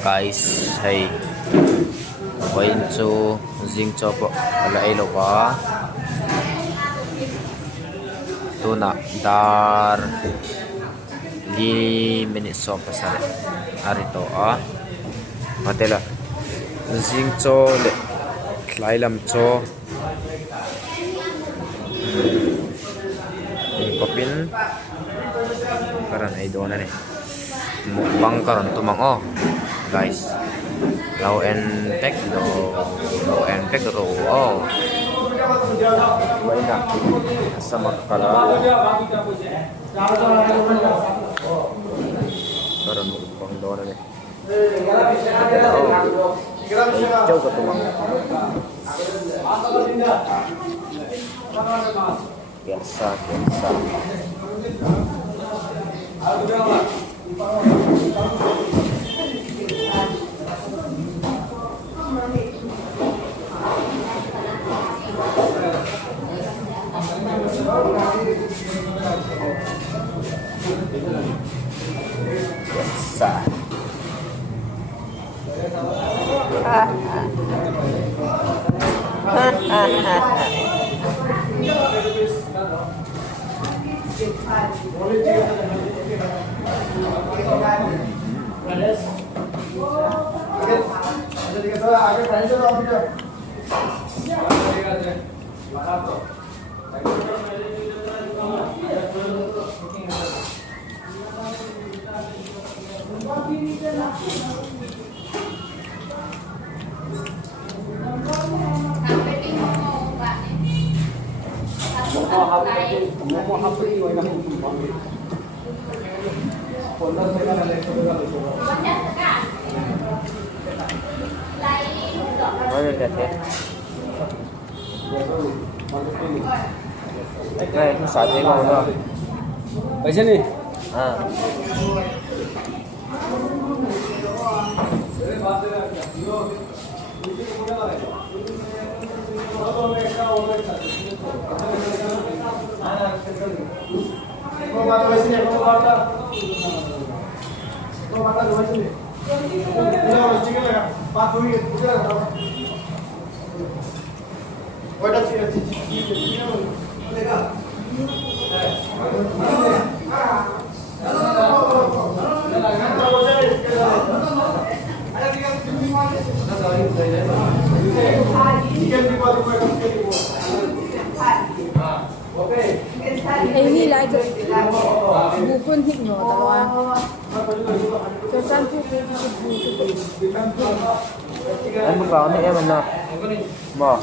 guys, hey, going to Jingcho po Alailo ba tuna dar 5 minutes so pasare arito matela Jingcho le Lailam cho kopin karan ay doon na rin mukbang karon tumang guys low and tech low and tech why na sa makala karon mukbang doon na rin jauh ke tumang biasa Mana dah teh? Này, sạch thế ngon không? Ở trên đi. Ini lah bukan hikno tawa. Kesan tu Anh muốn vào thì em mình bỏ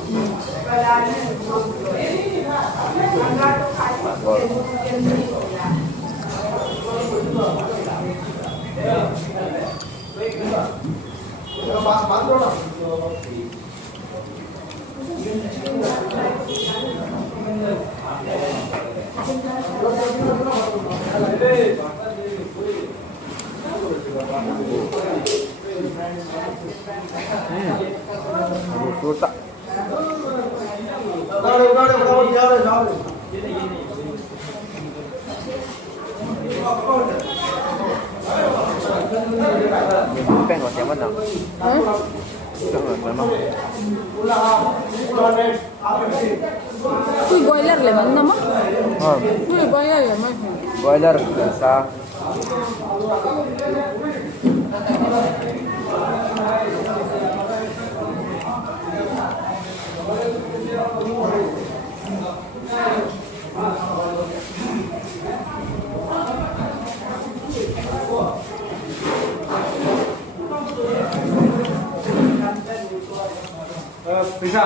tak bukan macam mana? Kui boiler le mana mah? Kui boiler le mah. Boiler biasa. Bisa.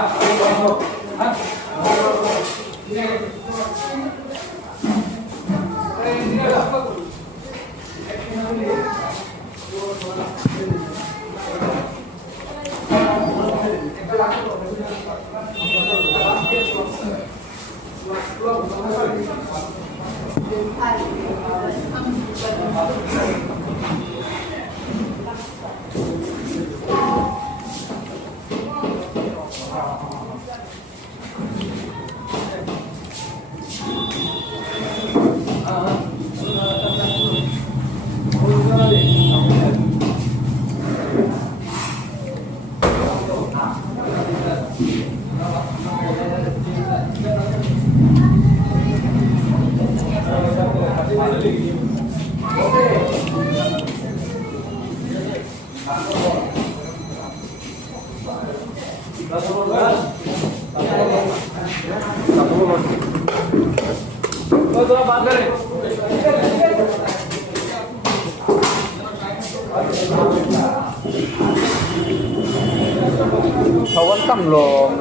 Kawan tam lom.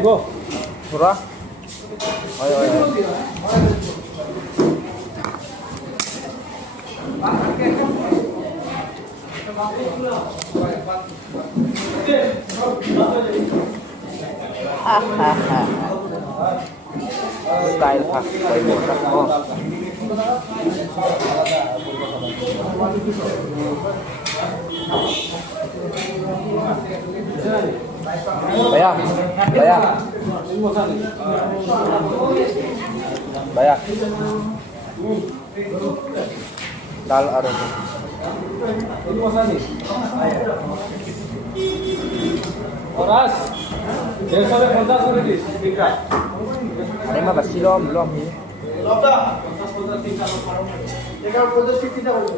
Go. Surah. Ayo. Style pak, style botak. Oh. Bayar. Dal ada. Oras. Desa में 50 করে দিস টিকা Ini mah masih belum. লবটা 50 টিকা এটা 50 টিকা হবে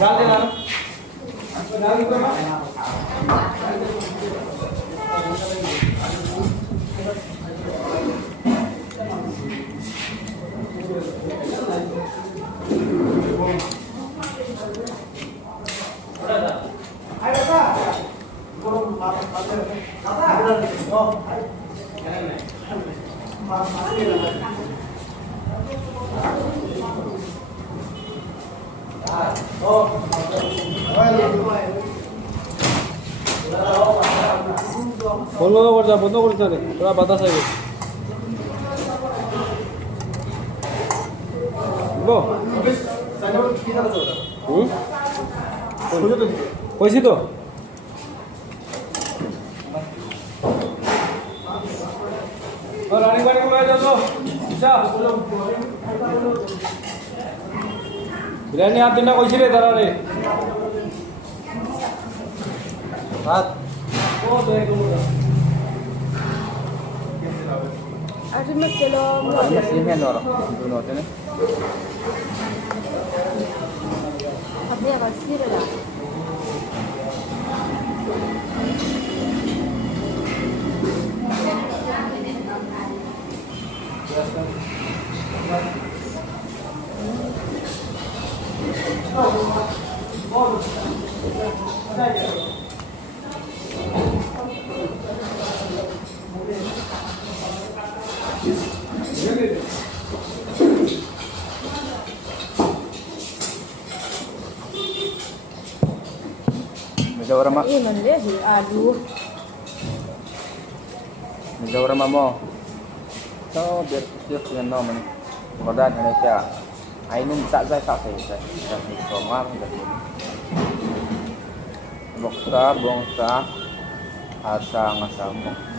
ডাল দে ডাল ডাল দিতে না আয় বাবা বন্ধ করতে হবে তোরা বাতাস আইবে গো কইছি তো রানিং বাড়ি কোথায় যাবো বিরিয়ানি হাত দিনটা কইছি রে দাঁড়া রে ভাত Ada masalah. Muslimin orang. Dunot ini. Apa yang kasih lah? Menjauh ramah. Ini nanti aduh. Menjauh ramah mo. So biar siap dengan nom ini. Kodan Indonesia. Ainum tak saya. Somar gitu. Bongsa asa ngasamo.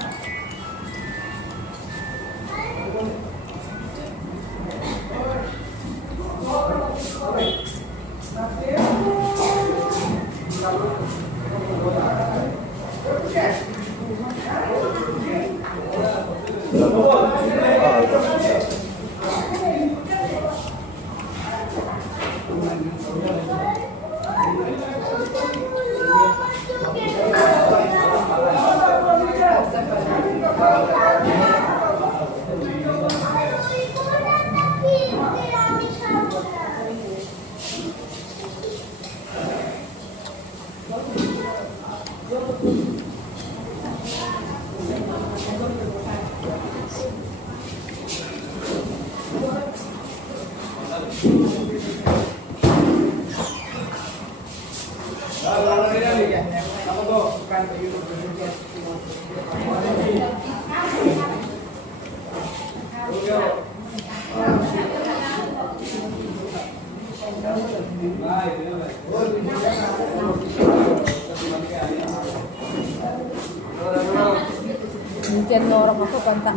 Mungkin orang aku kanta.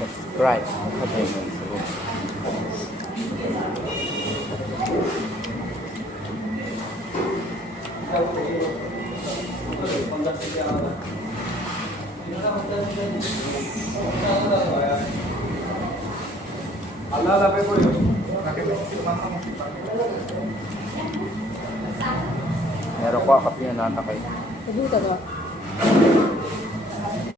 Subscribe. Okay. Allah lape ko yun. Meron ko kape na natakay. Sabi ka ba?